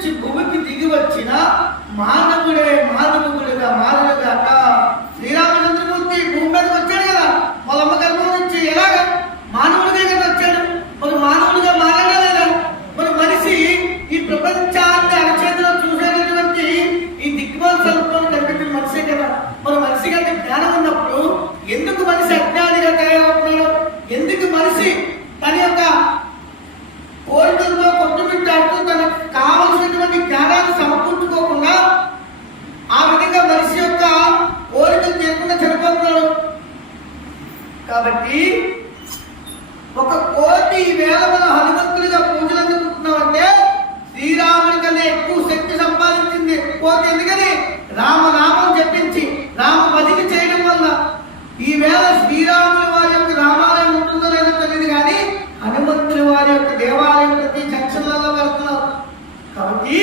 నుంచి భూమికి దిగి వచ్చిన మానవుడే మానవుడుగా మానవుగాక. శ్రీరామచంద్రమూర్తి భూమి మీదకి వచ్చాడు కదా, వాళ్ళమ్మ గర్భం నుంచి ఎలాగా మానవుడిగా కదా వచ్చాడు. మరి మానవుడిగా మారలేదా? మరి మనిషి ఈ ప్రపంచాన్ని అరచేతిలో చూసేటటువంటి ఈ దిక్మాల స్వరూపంలో కనిపించిన మనిషే కదా. మరి మనిషి కంటే జ్ఞానం ఉన్నప్పుడు ఎందుకు మనిషి అజ్ఞానిగా తయారవుతున్నాడు? ఎందుకు మనిషి తన యొక్క కోరికలతో కొట్టుమిట్టాడుతూ తనకు కావలసినటువంటి జ్ఞానాన్ని సమకూర్చుకోకుండా ఆ విధంగా మనిషి యొక్క కోరికలు తీరకుండా చనిపోతున్నాడు? కాబట్టి 1,000,000 మన హనుమంతుడిగా పూజలు అందుకుంటున్నామంటే శ్రీరాముడి కన్నా ఎక్కువ శక్తి సంపాదించింది కోటి. ఎందుకని? రామనామం చెప్పించి రామ భజన చేయడం వల్ల. ఈవేళ శ్రీరాముల వారి యొక్క రామాలయం ఉంటుందో లేదో తెలియదు, కానీ హనుమంతుడి వారి యొక్క దేవాలయం ప్రతి జంక్షన్లలో వెళ్తున్నారు. కాబట్టి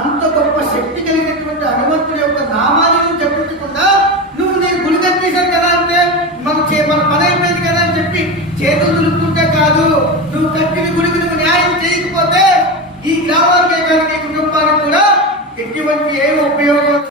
అంత గొప్ప శక్తి కలిగినటువంటి హనుమంతుడి యొక్క నామాలను జపించకుండా నువ్వు నేను గుడి కట్టేశాను కదా అంటే మన పని అయిపోయింది కదా అని చెప్పి చేతులు దులుపుకుంటే కాదు. నువ్వు కట్టిన గుడికి నువ్వు న్యాయం చేయకపోతే ఈ గ్రామానికి కానీ నీ కుటుంబానికి కూడా ఎటువంటి ఏం ఉపయోగం